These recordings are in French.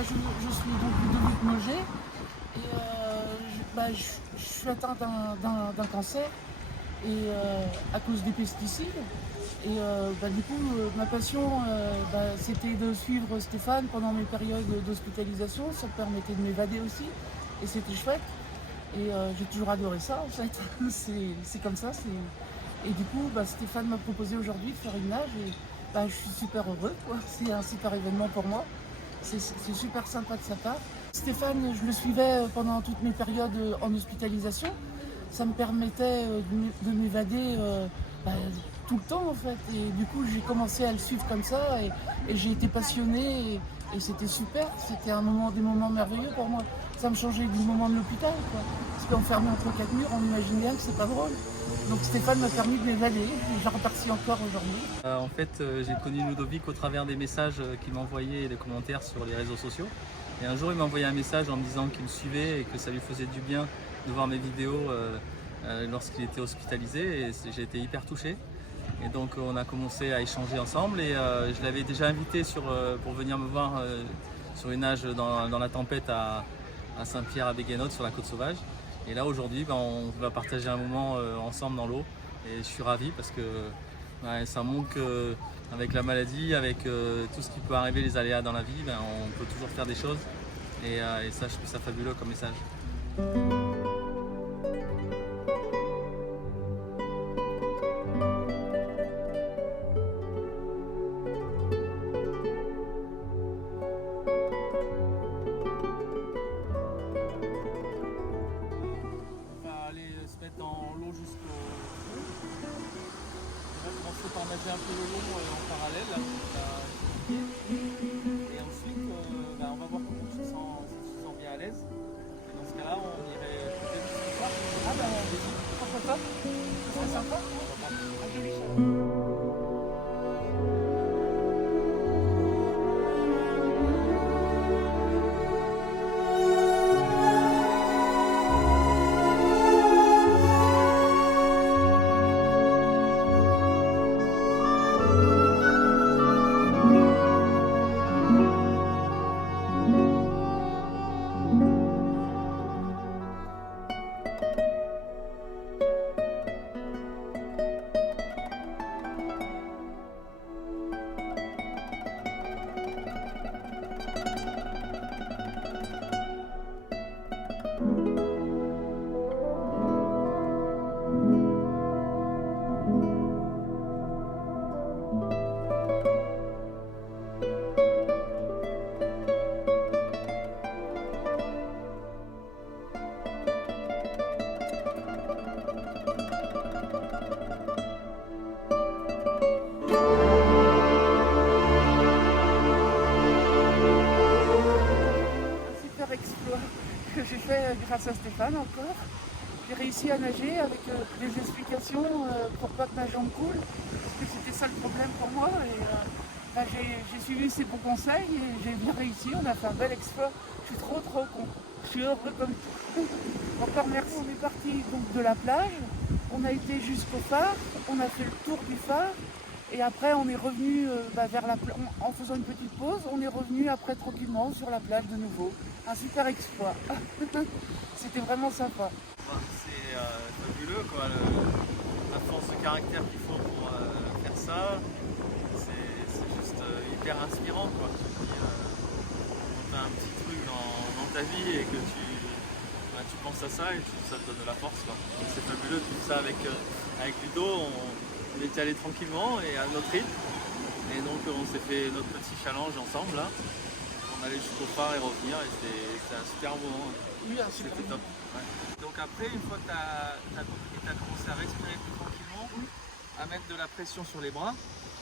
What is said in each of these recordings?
je suis donc Ludovic Moget et je suis atteinte d'un cancer et à cause des pesticides. Et ma passion, c'était de suivre Stéphane pendant mes périodes d'hospitalisation. Ça me permettait de m'évader aussi et c'était chouette. Et j'ai toujours adoré ça en fait. C'est comme ça. Et du coup, Stéphane m'a proposé aujourd'hui de faire une nage et je suis super heureux, quoi. C'est un super événement pour moi. C'est super sympa de sa part. Stéphane, je le suivais pendant toutes mes périodes en hospitalisation. Ça me permettait de m'évader tout le temps en fait. Et du coup, j'ai commencé à le suivre comme ça et j'ai été passionnée et c'était super. C'était des moments merveilleux pour moi. Ça me changeait du moment de l'hôpital, quoi. Parce qu'enfermé entre quatre murs, on imagine bien que c'est pas drôle. Donc Stéphane m'a permis de m'évader et je le remercie encore aujourd'hui. J'ai connu Ludovic au travers des messages qu'il m'envoyait et des commentaires sur les réseaux sociaux. Et un jour, il m'a envoyé un message en me disant qu'il me suivait et que ça lui faisait du bien de voir mes vidéos lorsqu'il était hospitalisé. Et j'ai été hyper touché. Et donc, on a commencé à échanger ensemble. Et je l'avais déjà invité pour venir me voir sur une nage dans la tempête à Saint-Pierre-à-Béguénotte sur la Côte Sauvage. Et là, aujourd'hui, on va partager un moment ensemble dans l'eau. Et je suis ravi parce que ça montre qu'avec la maladie, avec tout ce qui peut arriver, les aléas dans la vie, on peut toujours faire des choses. Et ça, je trouve ça fabuleux comme message. On va aller se mettre dans l'eau jusqu'au bout. On va commencer par mettre un peu le long en parallèle. Là, et ensuite, on va voir comment tu te sens bien à l'aise. Et dans ce cas-là, on irait peut-être ce soir. Pourquoi pas? Ce serait sympa. Ah, joli, ça. Exploit que j'ai fait grâce à Stéphane encore. J'ai réussi à nager avec des explications pour pas que ma jambe coule, parce que c'était ça le problème pour moi. Et j'ai suivi ses bons conseils et j'ai bien réussi. On a fait un bel exploit. Je suis trop con. Je suis heureux comme tout. Encore merci. On est parti donc de la plage. On a été jusqu'au phare. On a fait le tour du phare. Et après, on est revenu vers la plage. En faisant une petite pause, on est revenu après tranquillement sur la plage de nouveau. Un super exploit. C'était vraiment sympa. C'est fabuleux, quoi. La force de caractère qu'il faut pour faire ça, c'est juste hyper inspirant, quoi. Quand tu as un petit truc dans ta vie et que tu penses à ça et ça te donne de la force, quoi. Donc c'est fabuleux, tout ça avec Ludo. On était allé tranquillement et à notre rythme. Et donc on s'est fait notre petit challenge ensemble là. On allait jusqu'au phare et revenir et c'était un super moment. Oui, c'était top. Ouais. Donc après, une fois que tu as compris, tu as commencé à respirer plus tranquillement, à mettre de la pression sur les bras,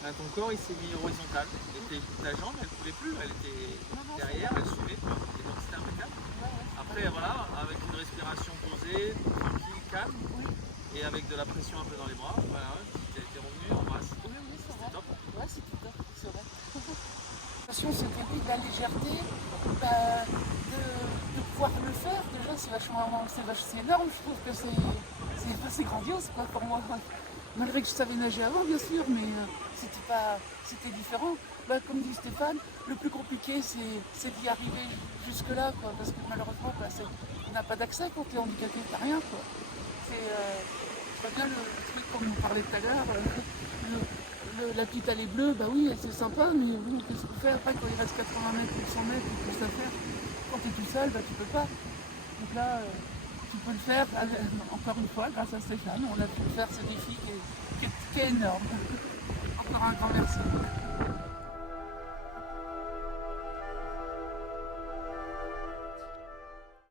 ton corps il s'est mis horizontal. Et ta jambe elle ne coulait plus, elle était derrière, elle suivait. Et donc c'était impeccable. Après voilà, avec une respiration posée, tranquille, calme, et avec de la pression un peu dans les bras, voilà, tu es revenu en brasse. Oui, c'est vrai. Top. Ouais, c'était top, c'est vrai. C'était oui, de la légèreté, de pouvoir le faire. Déjà, c'est énorme, je trouve que c'est grandiose quoi, pour moi. malgré que je savais nager avant, bien sûr, mais c'était différent. Bah, comme dit Stéphane, le plus compliqué, c'est d'y arriver jusque-là, quoi, parce que malheureusement, bah, on n'a pas d'accès quand tu es handicapé, t'as rien, quoi. Je vois bien le truc comme on parlait tout à l'heure, la petite allée bleue, bah oui, c'est sympa, mais bon, qu'est-ce qu'on fait après quand il reste 80 mètres ou 100 mètres et tout à faire? Quand tu es tout seul, bah tu peux pas. Donc là, tu peux le faire, encore une fois, grâce à Stéphane, on a pu faire ce défi qui est énorme. Encore un grand merci.